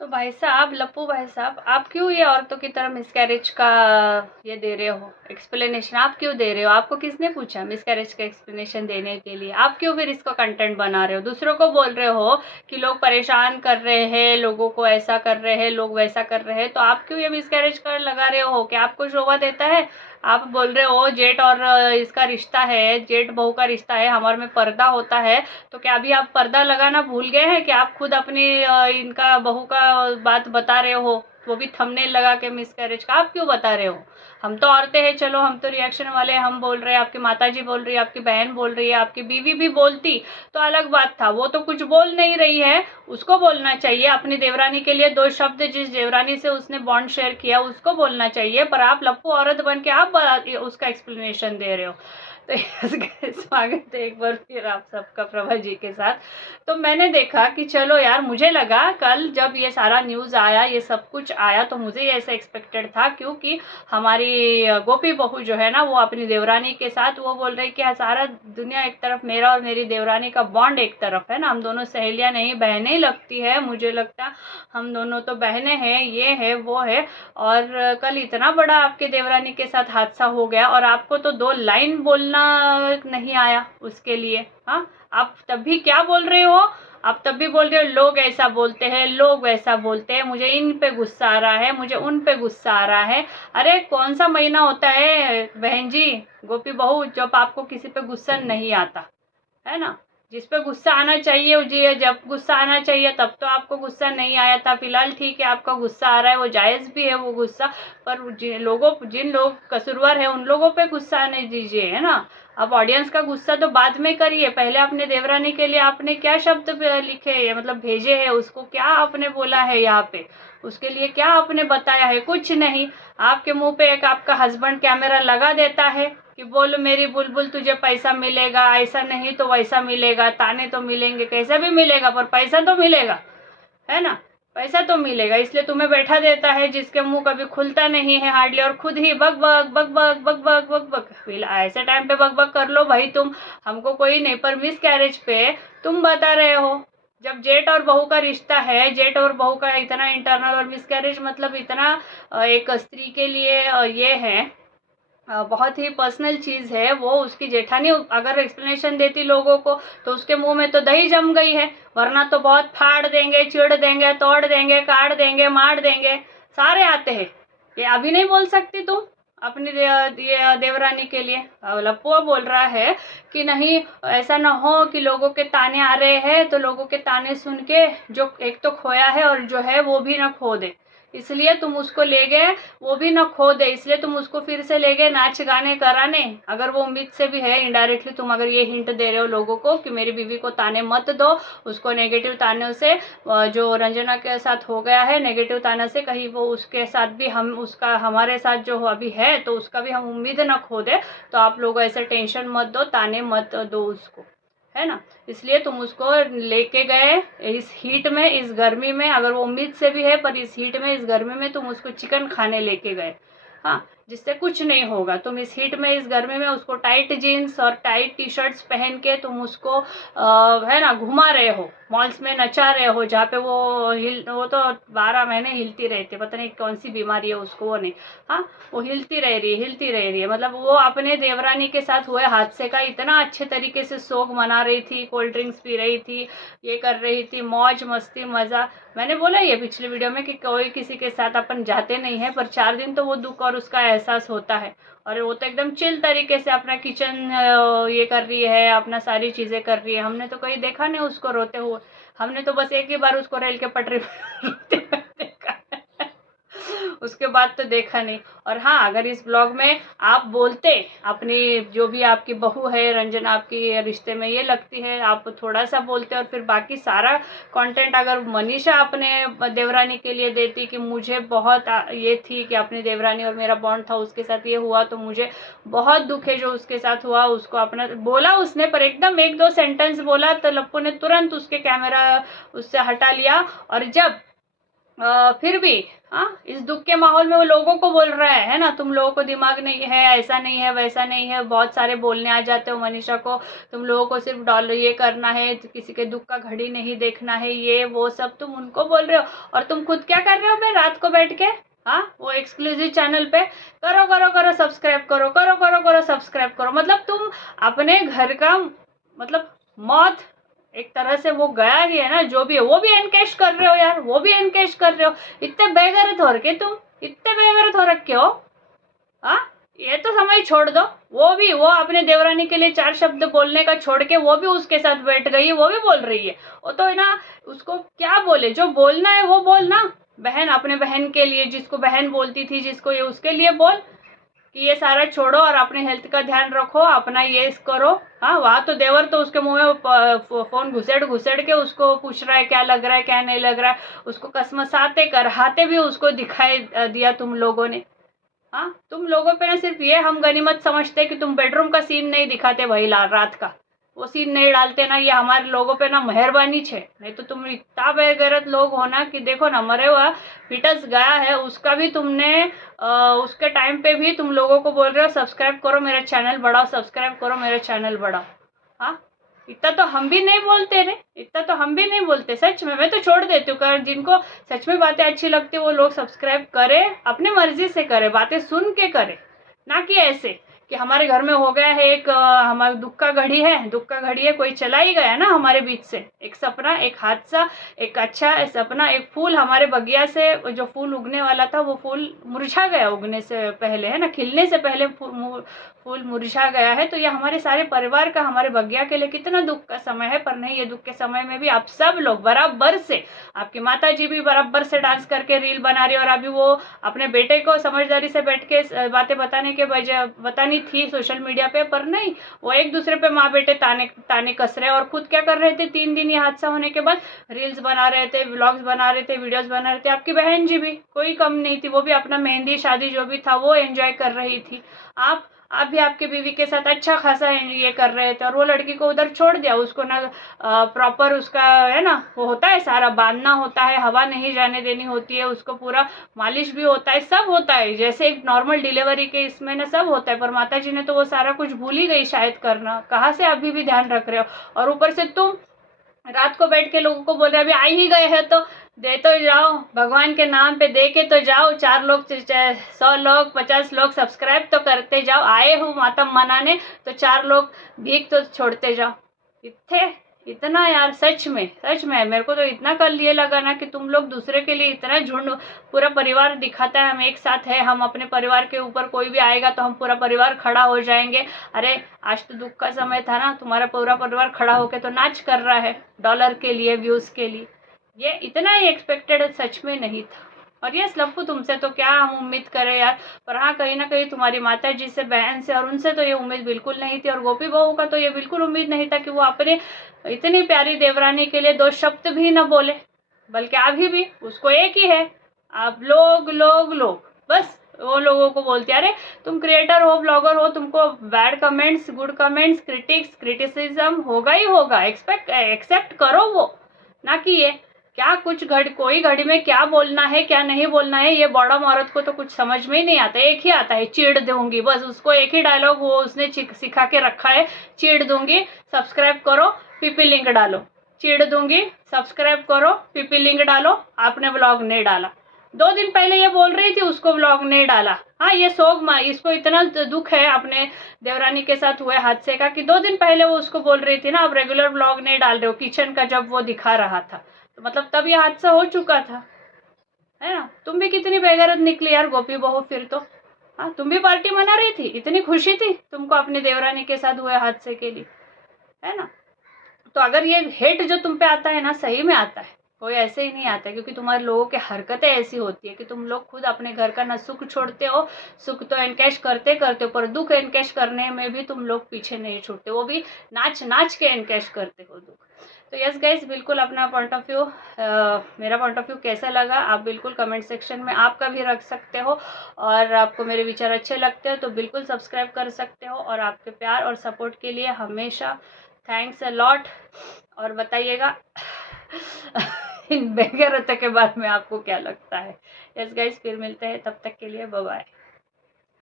तो भाई साहब, लप्पू भाई साहब, आप क्यों ये औरतों की तरह मिसकैरेज का ये दे रहे हो एक्सप्लेनेशन? आप क्यों दे रहे हो? आपको किसने पूछा मिसकैरेज का एक्सप्लेनेशन देने के लिए? आप क्यों फिर इसको कंटेंट बना रहे हो? दूसरों को बोल रहे हो कि लोग परेशान कर रहे हैं, लोगों को ऐसा कर रहे हैं, लोग वैसा कर रहे हैं, तो आप क्यों ये मिसकैरेज कर लगा रहे हो? क्या आपको शोभा देता है? आप बोल रहे हो जेठ और इसका रिश्ता है, जेठ बहू का रिश्ता है, हमारे में पर्दा होता है। तो क्या अभी आप पर्दा लगाना भूल गए हैं कि आप खुद अपनी इनका बहू का बात बता रहे हो, वो भी थंबनेल लगा के मिसकैरेज का? आप क्यों बता रहे हो? हम तो औरतें हैं, चलो हम तो रिएक्शन वाले, हम बोल रहे हैं, आपकी माताजी बोल रही है, आपकी बहन बोल रही है, आपकी बीवी भी बोलती तो अलग बात था। वो तो कुछ बोल नहीं रही है, उसको बोलना चाहिए। अपनी देवरानी के लिए दो शब्द, जिस देवरानी से उसने बॉन्ड शेयर किया उसको बोलना चाहिए, पर आप लप्पू औरत बन के आप उसका एक्सप्लेनेशन दे रहे हो। तो स्वागत है एक बार फिर आप सबका प्रभा जी के साथ। तो मैंने देखा कि चलो यार, मुझे लगा कल जब ये सारा न्यूज़ आया, ये सब कुछ आया, तो मुझे ऐसा एक्सपेक्टेड था, क्योंकि हमारी गोपी बहू जो है ना, वो अपनी देवरानी के साथ वो बोल रही कि सारा दुनिया एक तरफ, मेरा और मेरी देवरानी का बॉन्ड एक तरफ है ना, हम दोनों सहेलियां नहीं बहनें लगती है, मुझे लगता हम दोनों तो बहनें हैं, ये है वो है। और कल इतना बड़ा आपके देवरानी के साथ हादसा हो गया और आपको तो दो लाइन बोलना नहीं आया उसके लिए। हाँ, आप तब भी क्या बोल रहे हो? आप तब भी बोल रहे हो लोग ऐसा बोलते हैं, लोग वैसा बोलते हैं, मुझे इन पे गुस्सा आ रहा है, मुझे उन पे गुस्सा आ रहा है। अरे कौन सा महीना होता है बहन जी, गोपी बहू, जब आपको किसी पे गुस्सा नहीं आता है ना? जिस पे गुस्सा आना चाहिए, जी जब गुस्सा आना चाहिए तब तो आपको गुस्सा नहीं आया था। फिलहाल ठीक है, आपका गुस्सा आ रहा है, वो जायज़ भी है वो गुस्सा, पर जिन लोग कसूरवार है उन लोगों पे गुस्सा आने दीजिए, है ना? अब ऑडियंस का गुस्सा तो बाद में करिए, पहले अपने देवरानी के लिए आपने क्या शब्द लिखे, मतलब भेजे हैं उसको, क्या आपने बोला है यहाँ पे, उसके लिए क्या आपने बताया है? कुछ नहीं। आपके मुंह पे एक आपका हस्बैंड कैमरा लगा देता है कि बोल मेरी बुलबुल, तुझे पैसा मिलेगा, ऐसा नहीं तो वैसा मिलेगा, ताने तो मिलेंगे, कैसा भी मिलेगा पर पैसा तो मिलेगा, है ना? पैसा तो मिलेगा, इसलिए तुम्हें बैठा देता है, जिसके मुंह कभी खुलता नहीं है हार्डली, और खुद ही बक बक बक बक बक बक बक बक। ऐसे टाइम पे बक बक कर लो भाई तुम, हमको कोई नहीं, पर मिस कैरेज पे तुम बता रहे हो। जब जेठ और बहू का रिश्ता है, जेठ और बहू का इतना इंटरनल, और मिस कैरेज मतलब इतना एक स्त्री के लिए ये है, बहुत ही पर्सनल चीज़ है वो। उसकी जेठानी अगर एक्सप्लेनेशन देती लोगों को तो उसके मुंह में तो दही जम गई है, वरना तो बहुत फाड़ देंगे, चिढ़ देंगे, तोड़ देंगे, काट देंगे, मार देंगे, सारे आते हैं। ये अभी नहीं बोल सकती तुम अपनी ये देवरानी के लिए? लप्पुआ बोल रहा है कि नहीं, ऐसा ना हो कि लोगों के ताने आ रहे हैं तो लोगों के ताने सुन के जो एक तो खोया है और जो है वो भी ना खो दे, इसलिए तुम उसको ले गए, वो भी ना खो दे, इसलिए तुम उसको फिर से ले गए नाच गाने कराने। अगर वो उम्मीद से भी है, इनडायरेक्टली तुम अगर ये हिंट दे रहे हो लोगों को कि मेरी बीवी को ताने मत दो, उसको नेगेटिव ताने से, जो रंजना के साथ हो गया है नेगेटिव ताना से, कहीं वो उसके साथ भी हम उसका हमारे साथ जो अभी है तो उसका भी हम उम्मीद ना खो दे, तो आप लोग ऐसे टेंशन मत दो, ताने मत दो उसको, है ना? इसलिए तुम उसको लेके गए इस हीट में, इस गर्मी में, अगर वो उम्मीद से भी है पर इस हीट में, इस गर्मी में तुम उसको चिकन खाने लेके गए। हाँ, जिससे कुछ नहीं होगा। तुम इस हीट में, इस गर्मी में उसको टाइट जीन्स और टाइट टी शर्ट्स पहन के तुम उसको है ना घुमा रहे हो, मॉल्स में नचा रहे हो, जहाँ पे वो तो 12 महीने हिलती रहती है, पता नहीं कौन सी बीमारी है उसको, वो नहीं, हाँ, वो हिलती रह रही है, हिलती रह रही है। मतलब वो अपने देवरानी के साथ हुए हादसे का इतना अच्छे तरीके से शोक मना रही थी, कोल्ड ड्रिंक्स पी रही थी, ये कर रही थी, मौज मस्ती मज़ा। मैंने बोला ये पिछले वीडियो में कि कोई किसी के साथ अपन जाते नहीं है, पर 4 दिन तो वो दुख और उसका एहसास होता है। और वो तो एकदम चिल तरीके से अपना किचन ये कर रही है, अपना सारी चीज़ें कर रही है। हमने तो कहीं देखा नहीं उसको रोते हुए, हमने तो बस एक ही बार उसको रेल के पटरी पर रोते हुए देखा है। उसके बाद तो देखा नहीं। और हाँ, अगर इस ब्लॉग में आप बोलते, अपनी जो भी आपकी बहू है रंजना, आपकी रिश्ते में ये लगती है, आप थोड़ा सा बोलते और फिर बाकी सारा कंटेंट अगर मनीषा अपने देवरानी के लिए देती कि मुझे बहुत ये थी कि अपनी देवरानी और मेरा बॉन्ड था, उसके साथ ये हुआ तो मुझे बहुत दुख है जो उसके साथ हुआ, उसको अपना बोला उसने, पर एकदम 1-2 सेंटेंस बोला तो लप्पू ने तुरंत उसके कैमरा उससे हटा लिया। और जब फिर भी इस दुख के माहौल में वो लोगों को बोल रहा है ना, तुम लोगों को दिमाग नहीं है, ऐसा नहीं है, वैसा नहीं है, बहुत सारे बोलने आ जाते हो मनीषा को, तुम लोगों को सिर्फ डॉलर ये करना है, तो किसी के दुख का घड़ी नहीं देखना है, ये वो सब तुम उनको बोल रहे हो, और तुम खुद क्या कर रहे हो भाई रात को बैठ के, वो एक्सक्लूसिव चैनल पे करो करो करो सब्सक्राइब करो, करो करो करो सब्सक्राइब करो, मतलब तुम अपने घर का, मतलब मौत एक तरह से वो गया ही है ना, जो भी है वो भी एनकैश कर रहे हो यार, वो भी एनकैश कर रहे हो, इतने बेगैरत हो रखे तुम, इतने बेगैरत हो रखे हो। हाँ, ये तो समझ छोड़ दो, वो अपने देवरानी के लिए 4 शब्द बोलने का छोड़ के वो भी उसके साथ बैठ गई है, वो भी बोल रही है, वो तो है ना, उसको क्या बोले, जो बोलना है वो बोलना, बहन अपने बहन के लिए, जिसको बहन बोलती थी, जिसको ये, उसके लिए बोल कि ये सारा छोड़ो और अपने हेल्थ का ध्यान रखो, अपना ये करो। हाँ, वहाँ तो देवर तो उसके मुंह में फोन घुसेड़ घुसेड़ के उसको पूछ रहा है क्या लग रहा है क्या नहीं लग रहा है, उसको कसमसाते करहाते भी उसको दिखाई दिया तुम लोगों ने। हाँ, तुम लोगों पे ना सिर्फ ये हम गनीमत समझते कि तुम बेडरूम का सीन नहीं दिखाते भाई रात का, वो सीन नहीं डालते ना, ये हमारे लोगों पे ना मेहरबानी छे, नहीं तो तुम इतना बेगैरत लोग हो ना कि देखो ना, मरे हुआ पीटस गया है उसका भी तुमने उसके टाइम पे भी तुम लोगों को बोल रहे हो सब्सक्राइब करो मेरा चैनल बढ़ाओ, सब्सक्राइब करो मेरा चैनल बढ़ाओ। हाँ, इतना तो हम भी नहीं बोलते रे, इतना तो हम भी नहीं बोलते सच में, मैं तो छोड़ देती हूँ, कर जिनको सच में बातें अच्छी लगती है वो लोग सब्सक्राइब करे, अपने मर्जी से करे, बातें सुन के करे, ना कि ऐसे कि हमारे घर में हो गया है एक हमारा दुख का घड़ी है, दुख का घड़ी है, कोई चला ही गया ना हमारे बीच से, एक सपना, एक हादसा, एक अच्छा सपना, एक फूल हमारे बगिया से जो फूल उगने वाला था वो फूल मुरझा गया उगने से पहले, है ना, खिलने से पहले फूल मुरझा गया है, तो ये हमारे सारे परिवार का, हमारे बगिया के लिए कितना दुख का समय है, पर नहीं, ये दुख के समय में भी आप सब लोग बराबर से, आपकी माता जी भी बराबर से डांस करके रील बना रही है, और अभी वो अपने बेटे को समझदारी से बैठ के बातें बताने के बजाय बतानी थी सोशल मीडिया पे, पर नहीं, वो एक दूसरे पे माँ बेटे ताने ताने कस रहे, और खुद क्या कर रहे थे 3 दिन ये हादसा होने के बाद, रील्स बना रहे थे, व्लॉग्स बना रहे थे, वीडियोस बना रहे थे, आपकी बहन जी भी कोई कम नहीं थी, वो भी अपना मेहंदी शादी जो भी था वो एंजॉय कर रही थी, आप भी आपके बीवी के साथ अच्छा खासा ये कर रहे थे, और वो लड़की को उधर छोड़ दिया, उसको ना प्रॉपर उसका है ना, वो होता है सारा बांधना होता है, हवा नहीं जाने देनी होती है, उसको पूरा मालिश भी होता है, सब होता है, जैसे एक नॉर्मल डिलीवरी के इसमें ना सब होता है, पर माता जी ने तो वो सारा कुछ भूल ही गई शायद करना, कहाँ से अभी भी ध्यान रख रहे हो, और ऊपर से तुम रात को बैठ के लोगों को बोल रहे अभी आ ही गए हैं तो दे तो जाओ, भगवान के नाम पे दे के तो जाओ, 4 लोग 100 लोग 50 लोग सब्सक्राइब तो करते जाओ, आए हो मातम मनाने तो 4 लोग भीख तो छोड़ते जाओ, इतना यार, सच में मेरे को तो इतना कल ये लगा ना कि तुम लोग दूसरे के लिए इतना झुंड, पूरा परिवार दिखाता है हम एक साथ है, हम अपने परिवार के ऊपर कोई भी आएगा तो हम पूरा परिवार खड़ा हो जाएंगे, अरे आज तो दुख का समय था ना, तुम्हारा पूरा परिवार खड़ा होके तो नाच कर रहा है डॉलर के लिए, व्यूज के लिए, ये इतना ही एक्सपेक्टेड सच में नहीं था। और यस लप्पू, तुमसे तो क्या हम उम्मीद करें यार, पर हाँ कहीं ना कहीं तुम्हारी माता जी से, बहन से, और उनसे तो ये उम्मीद बिल्कुल नहीं थी, और गोपी बहू का तो ये बिल्कुल उम्मीद नहीं था कि वो अपने इतनी प्यारी देवरानी के लिए 2 शब्द भी न बोले, बल्कि अभी भी उसको एक ही है, आप लोग बस वो लोगों को बोलते अरे तुम क्रिएटर हो, ब्लॉगर हो, तुमको bad comments, good comments, criticism होगा ही होगा, एक्सेप्ट करो वो, ना कि ये क्या कुछ कोई घड़ी में क्या बोलना है क्या नहीं बोलना है, ये बॉडम औरत को तो कुछ समझ में ही नहीं आता, एक ही आता है चिढ़ दूंगी, बस उसको एक ही डायलॉग वो उसने सिखा के रखा है, चिढ़ दूंगी, सब्सक्राइब करो, पीपी लिंक डालो, चिढ़ दूंगी, सब्सक्राइब करो, पीपी लिंक डालो, आपने ब्लॉग नहीं डाला, 2 दिन पहले ये बोल रही थी उसको ब्लॉग नहीं डाला, हाँ ये सोग इसको इतना दुख है अपने देवरानी के साथ हुए हादसे का कि 2 दिन पहले वो उसको बोल रही थी ना आप रेगुलर ब्लॉग नहीं डाल रहे हो, किचन का जब वो दिखा रहा था, तो मतलब तब ये हादसा हो चुका था, है ना, तुम भी कितनी बेगैरत निकली यार गोपी बहू, फिर तो हाँ तुम भी पार्टी मना रही थी, इतनी खुशी थी तुमको अपने देवरानी के साथ हुए हादसे के लिए, है ना, तो अगर ये हेट जो तुम पे आता है ना सही में आता है, कोई ऐसे ही नहीं आता है, क्योंकि तुम्हारे लोगों की हरकतें ऐसी होती है कि तुम लोग खुद अपने घर का ना सुख छोड़ते हो, सुख तो एनकैश करते हो, पर दुख एनकैश करने में भी तुम लोग पीछे नहीं छूटते, वो भी नाच नाच के एनकैश करते हो दुख। तो यस गाइस, बिल्कुल अपना पॉइंट ऑफ व्यू, मेरा पॉइंट ऑफ व्यू कैसा लगा आप बिल्कुल कमेंट सेक्शन में आपका भी रख सकते हो, और आपको मेरे विचार अच्छे लगते हो तो बिल्कुल सब्सक्राइब कर सकते हो, और आपके प्यार और सपोर्ट के लिए हमेशा थैंक्स अ लॉट, और बताइएगा इन बेगैरतों के बारे में आपको क्या लगता है? यस गाइस, फिर मिलते हैं, तब तक के लिए बाय बाय।